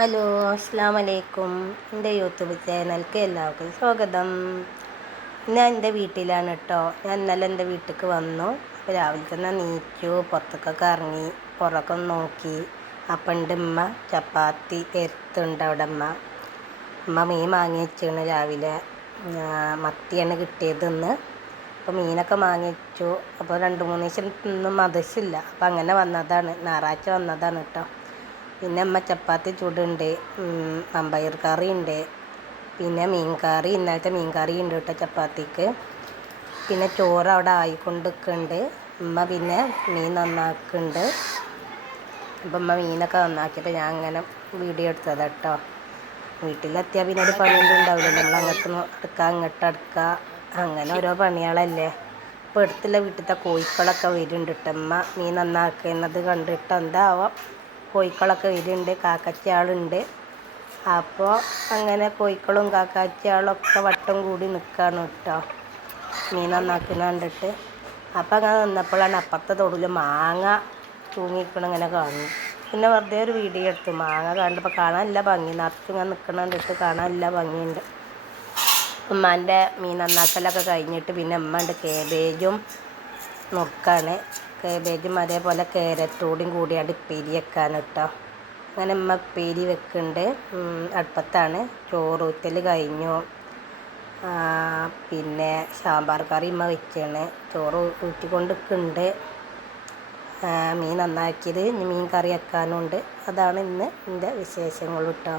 Hello അസ്സാം വലൈക്കും എന്റെ യൂട്യൂബ് ചാനലിലേക്ക് എല്ലാവർക്കും സ്വാഗതം. ഞാൻ എന്റെ വീട്ടിലാണ് കേട്ടോ ഞാൻ ഇന്നലെ എന്റെ വീട്ടിലേക്ക് വന്നു. അപ്പോൾ രാവിലെ തന്നെ നീച്ചു പുറത്തൊക്കെ ഇറങ്ങി. പുറമൊക്കെ നോക്കി. അപ്പം ഉണ്ട് ഉമ്മ. ചപ്പാത്തി എരുത്തുണ്ട് അവിടെ ഉമ്മ. ഉമ്മ മീൻ വാങ്ങി വെച്ചാണ് രാവിലെ. മത്തിയാണ് കിട്ടിയത് ഇന്ന്. അപ്പോൾ മീനൊക്കെ വാങ്ങി വെച്ചു. അപ്പോൾ രണ്ട് മൂന്ന് ദിവസം ഒന്നും മതസില്ല അപ്പോൾ അങ്ങനെ വന്നതാണ്. ഞായറാഴ്ച വന്നതാണ് കേട്ടോ പിന്നെ അമ്മ ചപ്പാത്തി ചൂടുണ്ട് അമ്പയർ കറി ഉണ്ട് പിന്നെ മീൻ കറി ഇന്നലത്തെ മീൻ കറി ഉണ്ട് കേട്ടോ ചപ്പാത്തിക്ക്. പിന്നെ ചോറ് അവിടെ ആയിക്കൊണ്ട് നിൽക്കുന്നുണ്ട് ഉമ്മ പിന്നെ മീൻ നന്നാക്കുന്നുണ്ട്. അപ്പം ഉമ്മ മീനൊക്കെ നന്നാക്കിയപ്പോൾ ഞാൻ അങ്ങനെ വീഡിയോ എടുത്തത് കേട്ടോ. വീട്ടിലെത്തിയാൽ പിന്നെ ഒരു പണിയൊന്നും ഉണ്ടാവില്ല. നമ്മൾ അങ്ങോട്ട് അടുക്കുക അങ്ങോട്ട് അടുക്കുക അങ്ങനെ ഓരോ പണികളല്ലേ. ഇപ്പോൾ അടുത്തുള്ള വീട്ടിലത്തെ കോഴിക്കളൊക്കെ വരുന്നുണ്ട് കേട്ടോ അമ്മ മീൻ നന്നാക്കുന്നത് കണ്ടിട്ട് എന്താവാം. കോഴിക്കളൊക്കെ വരുന്നുണ്ട് കാക്കച്ചയാളുണ്ട്. അപ്പോൾ അങ്ങനെ കോഴിക്കളും കാക്കാച്ചയാളും ഒക്കെ വട്ടം കൂടി നിൽക്കുകയാണ് കേട്ടോ മീൻ നന്നാക്കുന്ന കണ്ടിട്ട്. അപ്പം അങ്ങനെ നിന്നപ്പോഴാണ് അപ്പുറത്തെ തൊടിൽ മാങ്ങ തൂങ്ങിക്കണം ഇങ്ങനെ കാണുന്നു പിന്നെ വെറുതെ ഒരു വീഡിയോ എടുത്തു. മാങ്ങ കണ്ടപ്പോൾ കാണാൻ നല്ല ഭംഗി. നിറച്ച് ഇങ്ങനെ നിൽക്കണം കണ്ടിട്ട് കാണാൻ നല്ല ഭംഗിയുണ്ട്. ഉമ്മാന്റെ മീൻ നന്നാക്കലൊക്കെ കഴിഞ്ഞിട്ട് പിന്നെ ഉമ്മന്റെ കേബേജും നുറുക്കാണ്. കേബേജും അതേപോലെ കേരറ്റോടും കൂടിയാണ് ഉപ്പേരി വെക്കാൻ കേട്ടോ അങ്ങനെ ഉമ്മ ഉപ്പേരി വെക്കുന്നുണ്ട് അടുപ്പത്താണ്. ചോറ് ഊറ്റൽ കഴിഞ്ഞു. പിന്നെ സാമ്പാർ കറി ഉമ്മ വെച്ചാണ് ചോറ് ഊറ്റിക്കൊണ്ട് നിൽക്കുന്നുണ്ട് മീൻ നന്നാക്കിയത്. ഇനി മീൻ കറി വെക്കാനുണ്ട്. അതാണ് ഇന്ന് എന്റെ വിശേഷങ്ങൾ കേട്ടോ